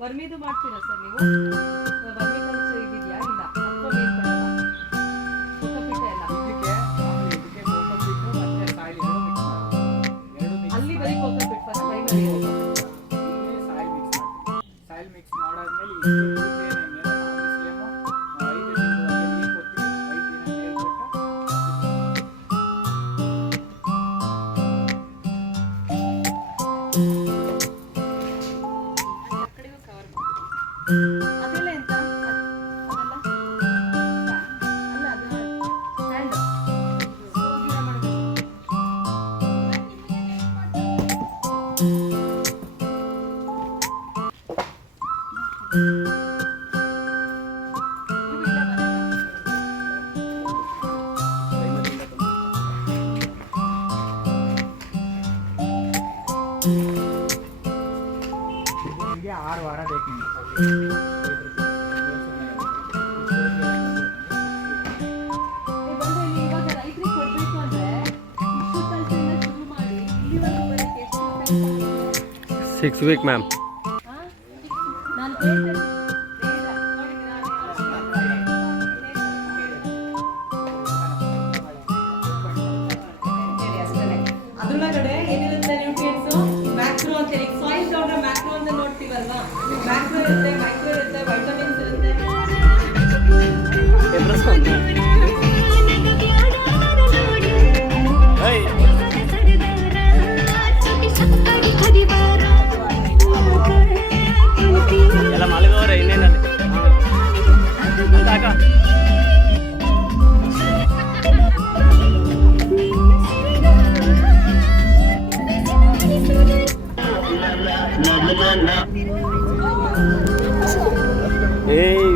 ವರ್ಮಿದು ಮಾಡ್ತೀರಾ ಸರ್ ನೀವು? Vermi culture ಇದೆಯಾ? ಇಲ್ಲ ಅಥವಾ ಮೇಲ್ಪಡಲ್ಲ ಕೊಕ್ಕಪಿಟ್ಟ ಎಲ್ಲ ಇದಕ್ಕೆ ಕೊಕ್ಕಪಿಟ್ಟು ಮತ್ತೆ ಸಾಯಿಲ್ ಎರಡು ಮಿಕ್ಸ್ ಅಲ್ಲಿ ಬರೀ ಕೊಕ್ಕಪಿಟ್ ಫಸ್ಟ್ ಪ್ರೈಮರಿ ಸಾಯಿಲ್ ಮಿಕ್ಸ್ ಮಾಡಾದ್ಮೇಲೆ ಇದಕ್ಕೆ ಅದೆಲ್ಲ ಎಂತ ಅದೆಲ್ಲ ಅಲ್ಲ ಅದು ಸ್ಟ್ಯಾಂಡ್ ಗಿಡ ಮಾಡಬೇಕು. ನಿಮಗೆ 6 ವಾರ ಬೇಕು ನಿಮಗೆ. ಇವಾಗ ರೈತರಿಗೆ ಕೊಡ್ಬೇಕು ಅಂದ್ರೆ ಇಷ್ಟು ಕಲ್ಚರಿಂದ ಶುರು ಮಾಡಿ ಇಲ್ಲಿವರೆಗೂ ಬರೋಕ್ಕೆ ಎಷ್ಟು 6 weeks ಮ್ಯಾಮ್. ನಾನು ಕೇಳ್ತೇನೆ. ಅದ್ರೊಳಗಡೆ ಏನಿರುತ್ತೆ ನ್ಯೂಟ್ರಿಯೆಂಟ್ಸ್ ಮ್ಯಾಕ್ರೋ ಅಂತ ಹೇಳಿ ಸಾಯಿಲ್ ತಗೊಂಡ್ರೆ ಮ್ಯಾಕ್ರೋ ಅಂತ ನೋಡ್ತೀವಲ್ವಾ, ಮ್ಯಾಕ್ರೋ ಇರುತ್ತೆ, ಮೈಕ್ರೋ ಇರುತ್ತೆ, ವೈಟಮಿನ್ಸ್ ಇರುತ್ತೆ. ಎಲ್ಲ ಮಲಗೋರೆ ಇನ್ನೇನಲ್ಲಿ ಸಾಕ ಏಯ್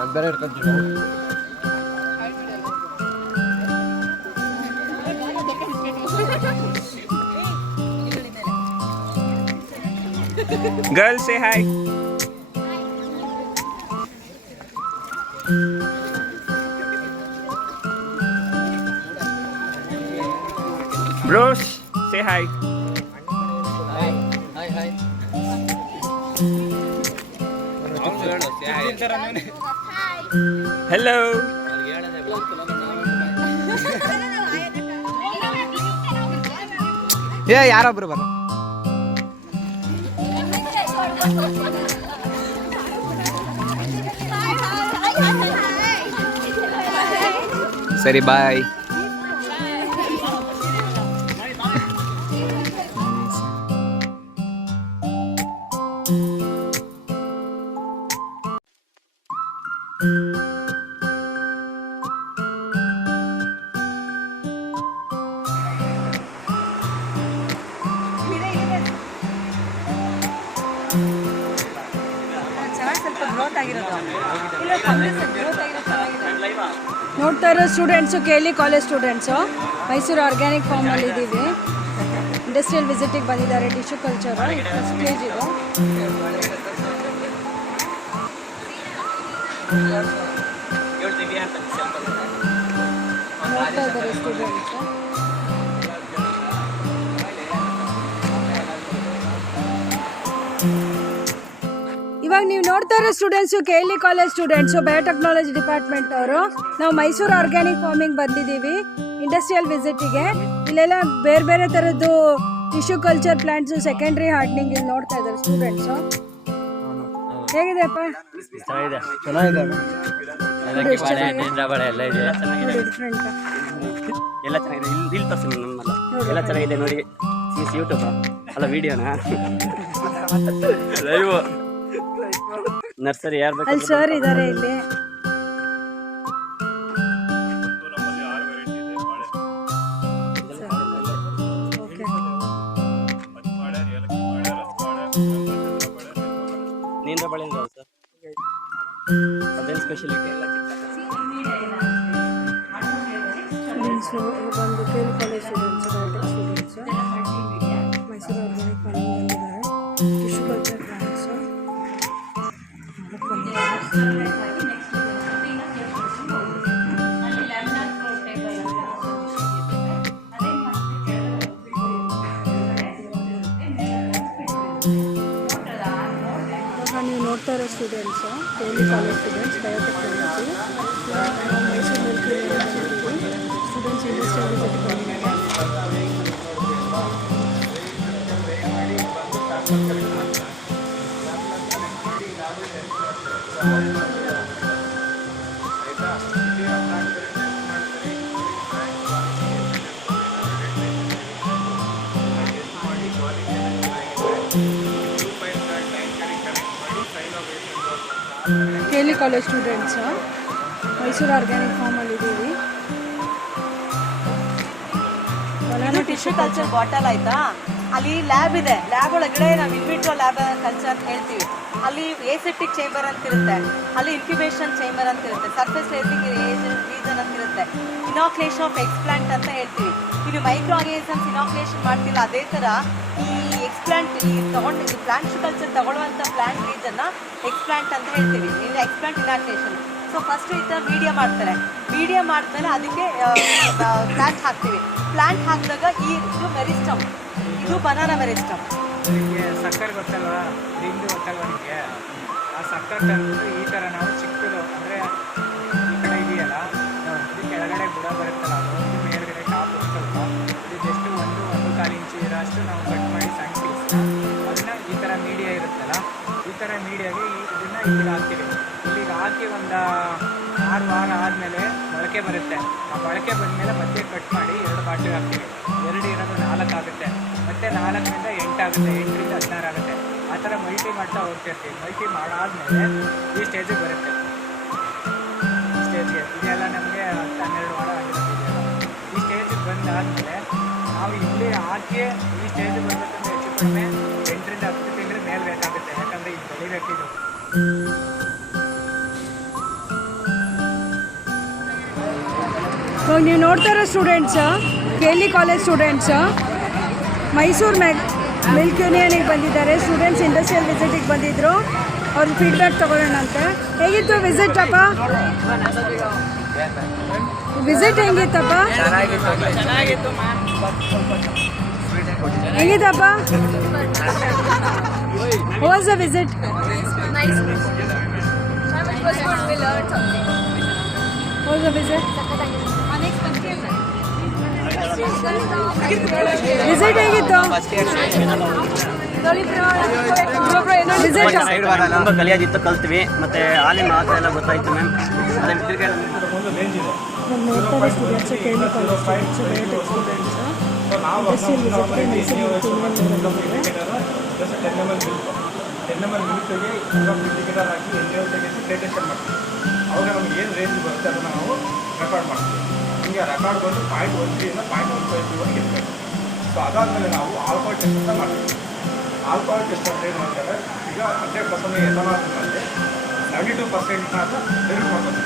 ನಂತರ ಇಟ್ಕೊಂತೀವಿ. Girls, say hi. Bros, say hi. Hi hi hi. Hello. ಯಾರೊಬ್ರು ಬರ ಸರಿ ಬಾಯ್. ನೋಡ್ತಾ ಇರೋ students KLE college students Mysuru organic ಫಾರ್ಮಲ್ಲಿ ಇದ್ದೀವಿ. ಇಂಡಸ್ಟ್ರಿಯಲ್ ವಿಸಿಟಿಗೆ ಬಂದಿದ್ದಾರೆ. ಟಿಶ್ಯೂ ಕಲ್ಚರು ಫಸ್ಟ್ ಸ್ಟೇಜ್ ಇದು. ನೋಡ್ತಾ ಇದ್ದಾರೆ ಸ್ಟೂಡೆಂಟ್ಸು. ಇವಾಗ ನೀವು ನೋಡ್ತಾ ಇರೋ students KLE college students biotechnology department ಅವರು. ನಾವು ಮೈಸೂರು ಆರ್ಗ್ಯಾನಿಕ್ ಫಾರ್ಮಿಂಗ್ ಬಂದಿದ್ದೀವಿ ಇಂಡಸ್ಟ್ರಿಯಲ್ ವಿಸಿಟಿಗೆ. ಇಲ್ಲೆಲ್ಲ ಬೇರೆ ಬೇರೆ ಥರದ್ದು tissue culture plants, secondary hardening ಇಲ್ಲಿ ನೋಡ್ತಾ ಇದ್ದಾರೆ ಸ್ಟೂಡೆಂಟ್ಸು. ಹೇಗಿದೆಪ್ಪ? ಚೆನ್ನಾಗಿದೆ. ಡಿಫ್ರೆಂಟ್ ಎಲ್ಲ ಚೆನ್ನಾಗಿದೆ. ಇಲ್ಲಿ ತೋರಿಸಿ ನಮ್ಮಲ್ಲ ಎಲ್ಲ ಚೆನ್ನಾಗಿದೆ ನೋಡಿ. ಯೂಟ್ಯೂಬ್ ಅಲ್ಲ ವಿಡಿಯೋನಾ ಲೈವ್ ನರ್ಸರಿ ಯಾರು ಬೇಕು ಅಲ್ಲಿ ಸರ್ ಇದ್ದಾರೆ ಇಲ್ಲಿ. ನೀಂದ್ರ ಬಳೆ ಸರ್ ಅದೇನು ಸ್ಪೆಷಲಿಟಿ? ಸ್ಟೂಡೆಂಟ್ಸು ಬಂದು KLE college students, biotech students Mysuru organic farming ಬಂದಿದ್ದಾರೆ. ಟಿಶ್ಯೂ ಕಲ್ಚರ್ ಪ್ಲಾಂಟ್ಸು ನೋಡ್ತಾ ಇರೋ students KLE college students biotechnology ನಾವು Mysuru milk students industrial visit ಬಂದಿದ್ದಾರೆ. KLE college students Mysuru organic ಫಾರ್ಮಲ್ಲಿದ್ದೀವಿ. ಇದು ಟಿಶ್ಯೂ ಕಲ್ಚರ್ ಬಾಟಲ್ ಆಯ್ತಾ, ಅಲ್ಲಿ ಲ್ಯಾಬ್ ಇದೆ. ಲ್ಯಾಬ್ ಒಳಗಡೆ ನಾವು ಇನ್ವಿಟ್ರೋ ಲ್ಯಾಬ್ ಕಲ್ಚರ್ ಅಂತ ಹೇಳ್ತೀವಿ. ಅಲ್ಲಿ ಏಸೆಪ್ಟಿಕ್ ಚೇಂಬರ್ ಅಂತ ಇರುತ್ತೆ, ಅಲ್ಲಿ ಇನ್ಕ್ಯುಬೇಷನ್ ಚೇಂಬರ್ ಅಂತ ಇರುತ್ತೆ, ಸರ್ಫೇಸ್ ಲೇಸಿಂಗ್ ರೀಸನ್ ಅಂತ ಇರುತ್ತೆ, ಇನಾಕ್ಯುಲೇಷನ್ ಆಫ್ ಎಕ್ಸ್ಪ್ಲಾಂಟ್ ಅಂತ ಹೇಳ್ತೀವಿ. ಇದು ಮೈಕ್ರೋ ಆರ್ಗಾನಿಸಮ್ಸ್ ಇನಾಕ್ಯುಲೇಷನ್ ಮಾಡ್ತಿಲ್ಲ, ಅದೇ ಥರ ಈ ಎಕ್ಸ್ಪ್ಲಾಂಟ್ ಈ ಪ್ಲಾಂಟ್ ಕಲ್ಚರ್ ತಗೊಳ್ಳುವಂಥ ಪ್ಲಾಂಟ್ ರೀಸನ್ನ ಎಕ್ಸ್ಪ್ಲಾಂಟ್ ಅಂತ ಹೇಳ್ತೀವಿ. ಎಕ್ಸ್ಪ್ಲಾಂಟ್ ಇನಾಕ್ಯುಲೇಷನ್. ಸೊ ಫಸ್ಟ್ ಈ ಥರ ಮೀಡಿಯಾ ಮಾಡ್ತಾರೆ. ಮೀಡಿಯಾ ಮಾಡಿದ್ಮೇಲೆ ಅದಕ್ಕೆ ಪ್ಲಾಂಟ್ ಹಾಕ್ತೀವಿ. ಪ್ಲಾಂಟ್ ಹಾಕಿದಾಗ ಇದು ಮೆರಿಸ್ಟಮ್, ಇದು ಬನಾನಾ ಮೆರಿಸ್ಟಮ್. ನಿಮಗೆ ಸಕ್ಕರೆ ಗೊತ್ತಲ್ವಾ, ರಿಂದು ಗೊತ್ತಲ್ವ ನಿಮಗೆ? ಆ ಸಕ್ಕರೆ ತಂದ್ಬಿಟ್ಟು ಈ ಥರ ನಾವು ಚಿಕ್ಕದು ಅಂದರೆ ಈ ಕಡೆ ಇದೆಯಲ್ಲ, ಇದು ಕೆಳಗಡೆ ಬುಡ ಬರುತ್ತಲ್ಲ, ಅದು ಮೇಲ್ಗಡೆ ಟಾಪ್ ಸ್ವಲ್ಪ ಇದು ಜಸ್ಟ್ 1-1.25 ಇಂಚು ಇರೋಷ್ಟು ನಾವು ಕಟ್ ಮಾಡಿ ಸಣ್ಣ ಪೀಸ್ ಅದನ್ನು ಈ ಥರ ಮೀಡಿಯಾ ಇರುತ್ತಲ್ಲ, ಈ ಥರ ಮೀಡಿಯಾಗೆ ಇದನ್ನು ಇಲ್ಲಿಗೆ ಹಾಕ್ತೀವಿ. ಇಲ್ಲಿಗೆ ಹಾಕಿ ಒಂದು 6 ವಾರ ಆದಮೇಲೆ ಮೊಳಕೆ ಬರುತ್ತೆ. ಆ ಮೊಳಕೆ ಬಂದಮೇಲೆ ಮತ್ತೆ ಕಟ್ ಮಾಡಿ 2 ಬಾಟ್ಲಿಗೆ ಹಾಕ್ತೀವಿ. 2 ಇರೋದು 4 ಆಗುತ್ತೆ, ಮತ್ತು 4ರಿಂದ 8 ಆಗುತ್ತೆ, 8ರಿಂದ 16 ಆಗುತ್ತೆ. ಆ ಥರ ಮಲ್ಟಿ ಮಾಡ್ತಾ ಹೋಗ್ತಿರ್ತೀವಿ. ಮಲ್ಟಿ ಮಾಡಾದ್ಮೇಲೆ ಈ ಸ್ಟೇಜಿಗೆ ಬರುತ್ತೆ. ಸ್ಟೇಜ್ಗೆ ಇದೆಲ್ಲ ನಮಗೆ 10-12 ವಾರ ಆಗಿರೋದಿದೆಯಲ್ಲ, ಈ ಸ್ಟೇಜಿಗೆ ಬಂದಾದಮೇಲೆ ನಾವು ಇಲ್ಲಿ ಹಾಕಿ ಈ ಸ್ಟೇಜಿಗೆ ಬರಬೇಕಂದ್ರೆ ಹೆಚ್ಚು ಕಡಿಮೆ 8ರಿಂದ 10 ತಿಂಗಳು ಮೇಲೆ ಬೇಕಾಗುತ್ತೆ. ಯಾಕಂದರೆ ಇದು ಬೆಳಿಬೇಕಿದು. ಇವಾಗ ನೀವು ನೋಡ್ತಾ ಇರೋ students KLE college students Mysuru milk ಯೂನಿಯನಿಗೆ ಬಂದಿದ್ದಾರೆ. ಸ್ಟೂಡೆಂಟ್ಸ್ ಇಂಡಸ್ಟ್ರಿಯಲ್ ವಿಸಿಟಿಗೆ ಬಂದಿದ್ದರು. ಅವ್ರ ಫೀಡ್ಬ್ಯಾಕ್ ತೊಗೊಳ್ಳೋಣ ಅಂತ. ಹೇಗಿತ್ತು ವಿಸಿಟ್ ಅಪ್ಪ? ವಿಸಿಟ್ ಹೆಂಗಿತ್ತಪ್ಪ? ಹೆಂಗಿತ್ತಪ್ಪ? Was the visit? Was the visit? Visit ಹೇಗಿತ್ತು? ತುಂಬ ಕಲಿಯೋದಿತ್ತು, ಕಲ್ತ್ವಿ. ಮತ್ತು ಹಾಲಿನ ಮಾತ್ರ ಎಲ್ಲ ಗೊತ್ತಾಯಿತು ಮ್ಯಾಮ್. ಅದೇ ತಿರ್ಗಿ ನೋಡ್ತಾರೆ students KLE college students biotech students industrial ವಿಸಿಟ್ಗೆ ಮೈಸೂರು ಮಿಲ್ಕಿಗೆ ಇಂಡಿಕೇಟರ್ ಹಾಕಿ ಎಣ್ಣೆ ತೆಗೆಸಿ ಟೇಟೇಷನ್ ಮಾಡ್ತೀವಿ. ಅವಾಗ ನಮ್ಗೆ ಏನು ರೇಂಜ್ ಬರುತ್ತೆ ಅದನ್ನು ನಾವು ರೆಕಾರ್ಡ್ ಮಾಡ್ತೀವಿ. ಹಿಂಗೆ ರೆಕಾರ್ಡ್ ಬಂದು 0.13 0.15 ಇರಬೇಕು. ಸೊ ಅದಾದಮೇಲೆ ನಾವು ಆಲ್ಕೋಹಾಲ್ ಟೆಸ್ಟ್ ಅಂತ ಮಾಡ್ತೀವಿ. ಆಲ್ಕೋಹಾಲ್ ಟೆಸ್ಟ್ ಅಂತ ಏನು ಮಾಡ್ತಾರೆ, ಈಗ 100% ಎಥನಾಲ್ನಲ್ಲಿ 72% ಮಾತ್ರ ಡೆರಿವ್ ಮಾಡ್ತೀವಿ.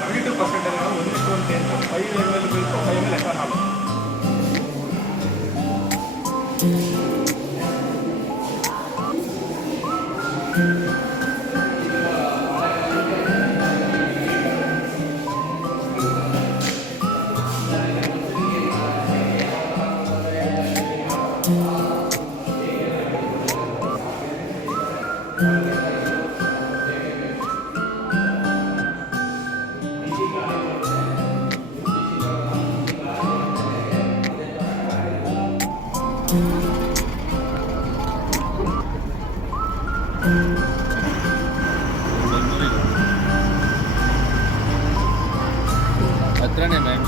72% ನಾವು 1:1 ಅಂತ 5 ml ಬೇಕು, 5 ml ಎಥನಾಲ್. ಹತ್ರನೇ ಮ್ಯಾಮ್.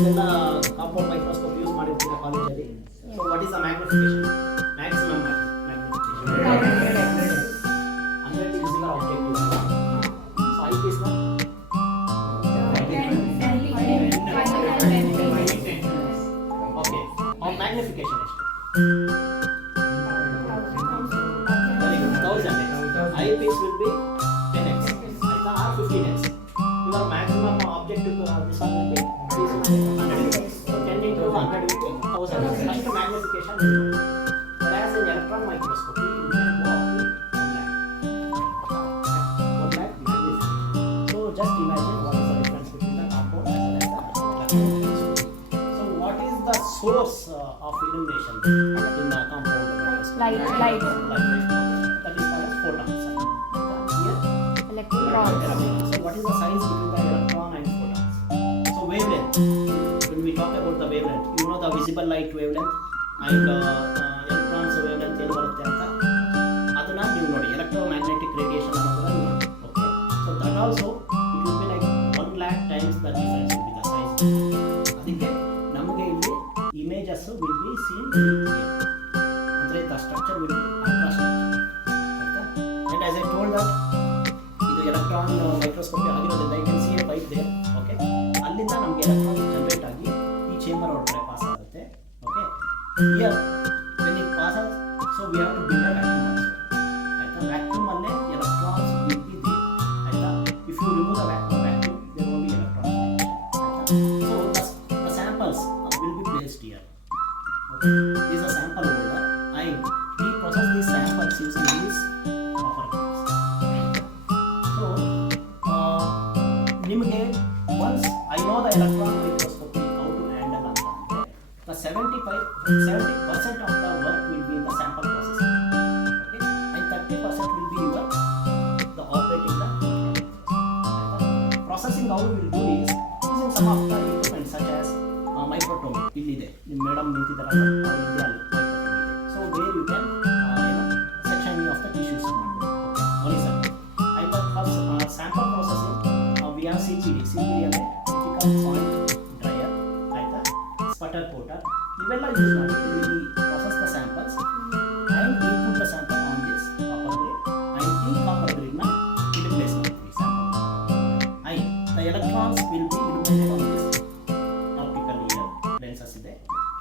ಇದೆಲ್ಲ ಕಾಂಪೌಂಡ್ ಮೈಕ್ರೋಸ್ಕೋಪ್ ಯೂಸ್ ಮಾಡಿರ್ತೀರ ಕಾಲೇಜಲ್ಲಿ. So what is the magnification? Maximum magnification 100 visible object. So eyepiece na okay. On magnification ಎಷ್ಟು? Very good. 1000x. Eyepiece will be 10x. ಆಯ್ತಾ? or 15x. Your maximum object this one will be 100x. So 10 into 100 will be 1000x. First magnification is 1. Whereas in electron microscopy you can go up to 1 lakh magnification. So just imagine what is the difference between the compound as well as the electron microscope. So what is the source of illumination in the compound microscope? Light. That is called as photons. Here Electrons. so what is the size between the electron and photons? So wavelength. When we talk about the wavelength, you know the visible light wavelength and electrons wavelength ಎಲ್ಲಿ ಬರುತ್ತೆ ಅಂತ ಅದನ್ನ ನೀವು ನೋಡಿ. Electromagnetic radiation ಅನ್ನೋದನ್ನ ನೋಡಿ. Okay, so that also it will be like 1 lakh times the difference will be the size. ಅದಕ್ಕೆ ನಮಗೆ ಇಲ್ಲಿ images will be seen clear. ಅಂದರೆ the structure will be ultra structure. ಆಯ್ತಾ? And as I told that ಇದು electron microscopy ಆಗಿರೋದ್ರಿಂದ you can see a pipe there. Okay, ಅಲ್ಲಿಂದ ನಮಗೆ electron generate ಆಗಿ ಈ ಚೇಂಬರ್ ಒಳಗಡೆ ಪಾಸ್ ಆಗುತ್ತೆ. Okay, here when it passes so we have to build a vacuum also. ಆಯ್ತಾ? Vacuum ಅಲ್ಲೇ ಎಲೆಕ್ಟ್ರಾನ್ಸ್ ವಿಲ್ ಬಿ ದೇರ್. ಆಯ್ತಾ? If you remove the vacuum there will be electron. ಆಯ್ತಾ? So the samples will be placed here. Okay, this is a sample holder and we process these samples using these copper plates. So ನಿಮಗೆ once I know the electron microscopy how to handle ಅಂತಂದ್ರೆ the 70% of the work will be in the sample processing. Okay, and 30% will be your the operating the processing. How we will do is using some of the equipment such as microtomy. ಇಲ್ಲಿದೆ ನಿಮ್ಮ madam ನಿಂತಿದ್ದಾರಲ್ಲ ಅವ್ರು ಇದೆ ಅಲ್ಲಿ microtomy. So where you can sectioning of the tissues. Only sir. And the first sample processing we have CPD. CPD ಅಂದ್ರೆ critical point dryer. ಆಯ್ತಾ? sputter coater. ಇವೆಲ್ಲ use ಮಾಡಿ we process the samples and we put the sample on this copper grade and ಈ copper grade ನ ಇಲ್ಲಿ place ಮಾಡ್ತೀವಿ sample. And the electrons will be illuminated on this optical lenses ಇದೆ.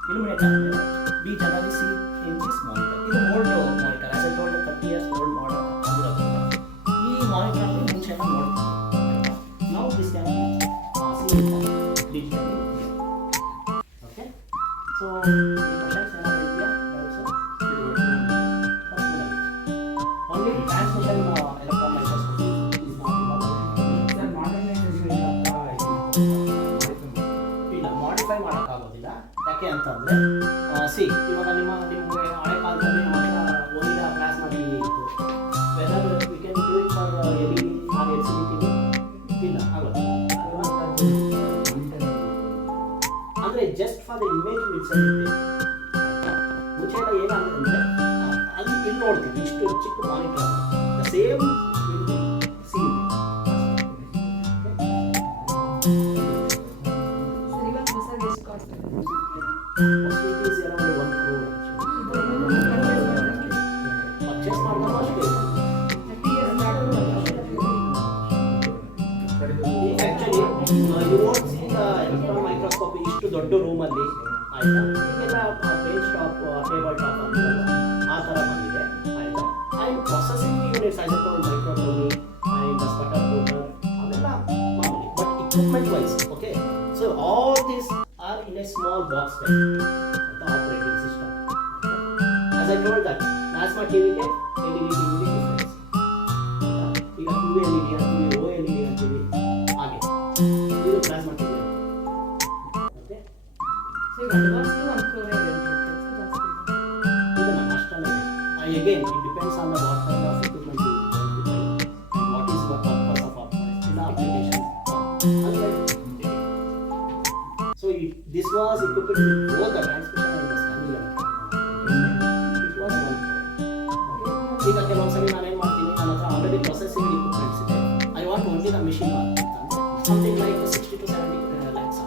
Illuminate ಆದ್ಮೇಲೆ we generally see in this monitor. ಇದು old monitor. As I told you 30 years old model ಆಗಿರೋದ್ರಿಂದ ಈ monitor ಅಲ್ಲಿ ಮುಂಚೆ ನೋಡ್ತೀವಿ. Now this can be seen digitally here. Okay. So the questions ಏನಾದ್ರು ಇದೆಯಾ? Only transmission electron microscopy is not involved. ಇಲ್ಲ modify ಮಾಡೋಕ್ಕಾಗೋದಿಲ್ಲ. ಯಾಕೆ ಅಂತಂದರೆ ಇವಾಗ ನಿಮಗೆ ಹಳೆ ಕಾಲದಲ್ಲಿ ನಮ್ಮ ಹತ್ರ ಓದಿದ ಪ್ಲಾಸ್ಮಾ ಟಿವಿ ಇತ್ತು. Whether we can do it for L E D or L C D TV ಇಲ್ಲ ಆಗೋದಿಲ್ಲ. ಅಂದರೆ ಜಸ್ಟ್ ಫಾರ್ ದ ಇಮೇಜ್ ಇಟ್ಸಲ್ಲಿದೆ. ಮುಂಚೆ ಎಲ್ಲ ಏನಾಗುತ್ತೆ ಅಲ್ಲಿ ಇಲ್ಲಿ ನೋಡ್ತೀವಿ ಇಷ್ಟು ಚಿಕ್ಕ monitor the same see facilities around 1 crore purchase ಮಾಡಿದಾಗ ಅಷ್ಟೇ. Actually you want see the electron microscopy ಇಷ್ಟು ದೊಡ್ಡ ರೂಮಲ್ಲಿ. ಆಯಿತಾ? ಈಗೆಲ್ಲ ಪೇಜ್ ಟಾಪ್ ಟೇಬಲ್ ಟಾಪ್ ಅಂತಿರಲ್ಲ ಆ ಥರ ಬಂದಿದೆ. ಆಯಿತಾ? And processing units as a microtomy and sputter coater ಅವೆಲ್ಲ ಮಾಮೂಲಿ. But equipment wise, okay, so all these are in a small box type, the operating system. As I told that plasma TV ke LED TV ke difference. ಈಗ QLED ಅಂತೀವಿ, OLED ಅಂತೀವಿ, ಹಾಗೆ ಇದು plasma TV. Okay, So you advance to 1 crore ಇದು ನಮ್ಮ ಅಷ್ಟಲ್ಲೇ. Again it depends on the what kind of equipment you want to buy and what is the purpose of operation, the application. So this was equipped with both the transmission and the scanning electron. It was one. Okay. ಈಗ ಕೆಲವೊಂದ್ಸಲಿ ನಾನು ಏನು ಮಾಡ್ತೀನಿ, ನನ್ನ ಹತ್ರ already processing equipments ಇದೆ. I want only the machine work ಅಂತಂದರೆ something like 60 to 70 lakhs.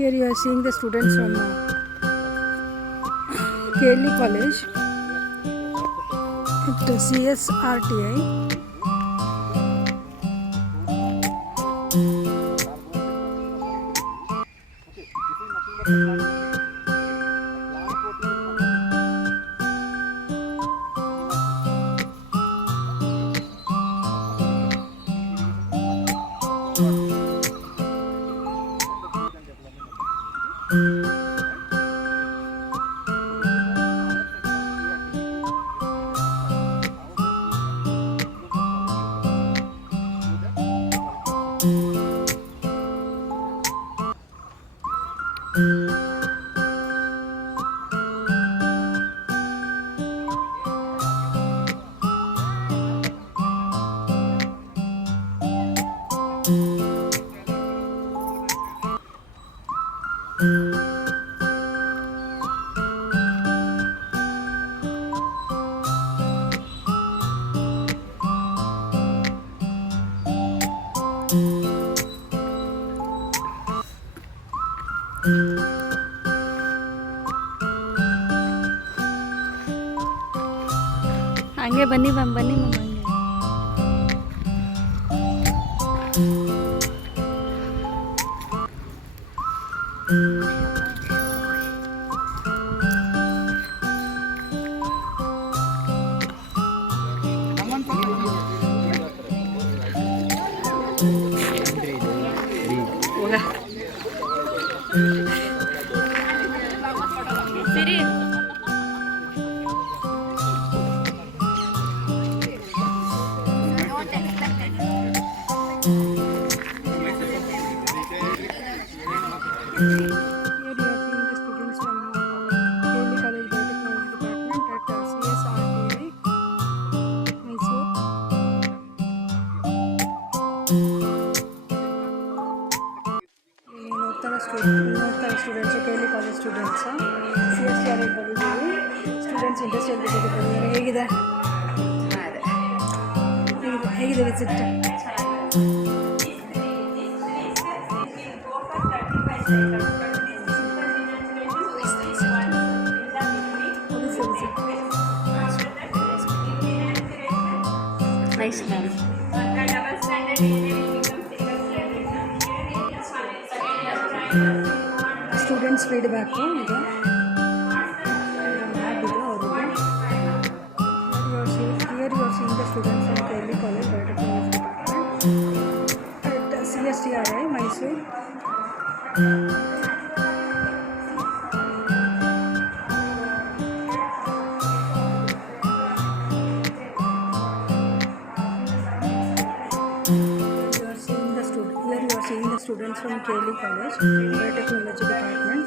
Here you are seeing the students from KLE College at CSRTI. ಹಂಗೆ ಬನ್ನಿ ಮ್ಯಾಮ್ ಹಂಗೆ Here you are seeing the students from KLE College Biotechnology Department at CSRTI, Mysore. ಇಲ್ಲಿ ನೋಡ್ತಾರೆ students KLE college students CSRTI ಬಂದಿದ್ದೀವಿ. Students industrial visit ಬಂದಿದ್ದಾರೆ. ಹೇಗಿದೆ visit? Nice ma'am. Students feedback ಈಗ lab ಇದೆ ಅವರಿಗೆ. Here you are seeing the students from KLE College Biotechnology Department at CSTRI, Mysore. Here you are seeing the students from KLE College Biotechnology Department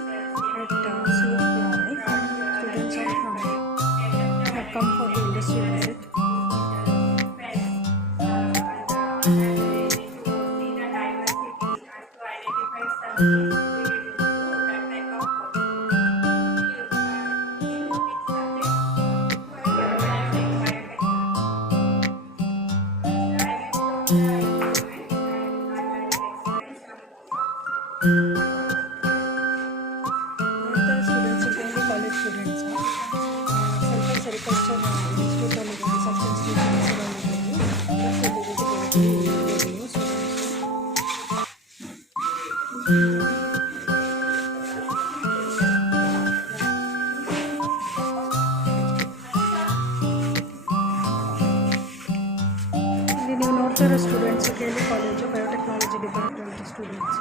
at CSTRI. Students have come for the industry visit. Students, KLE College students, Central Sericulture Institute ಅಲ್ಲಿ substance ಇಲ್ಲಿ ನೀವು ನೋಡ್ತಾ ಇರೋ students KLE college biotechnology department students.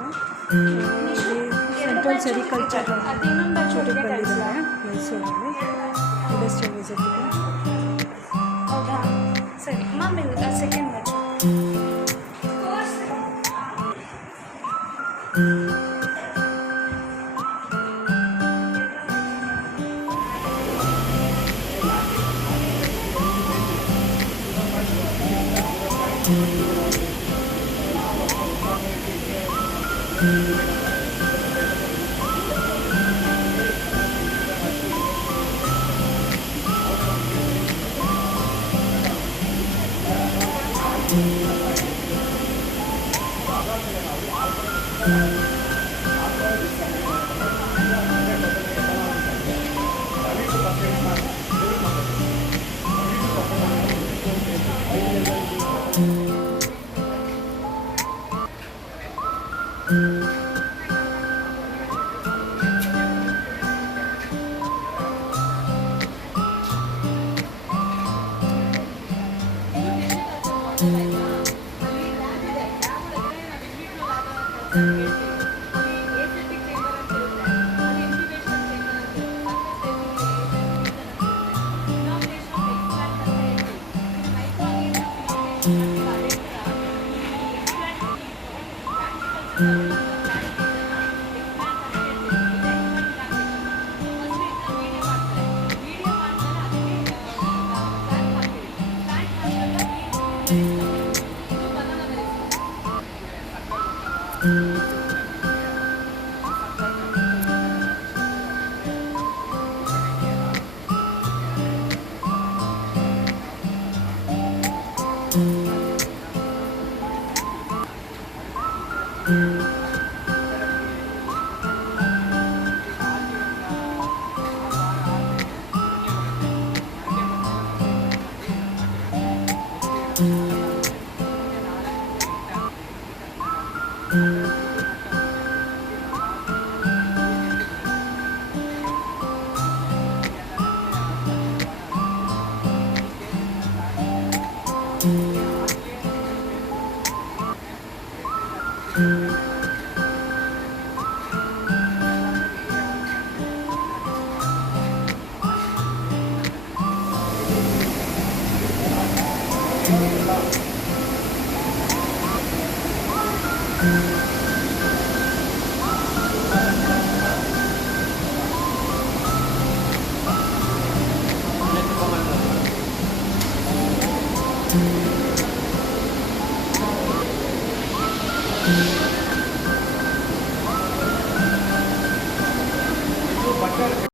Central sericulture ಬಂದಿದ್ದಾರೆ ಮೈಸೂರಲ್ಲಿ industrial ವಿಸಿಟ್ಗೆ. ಹೌದಾ ಸರಿ ma'am second batch.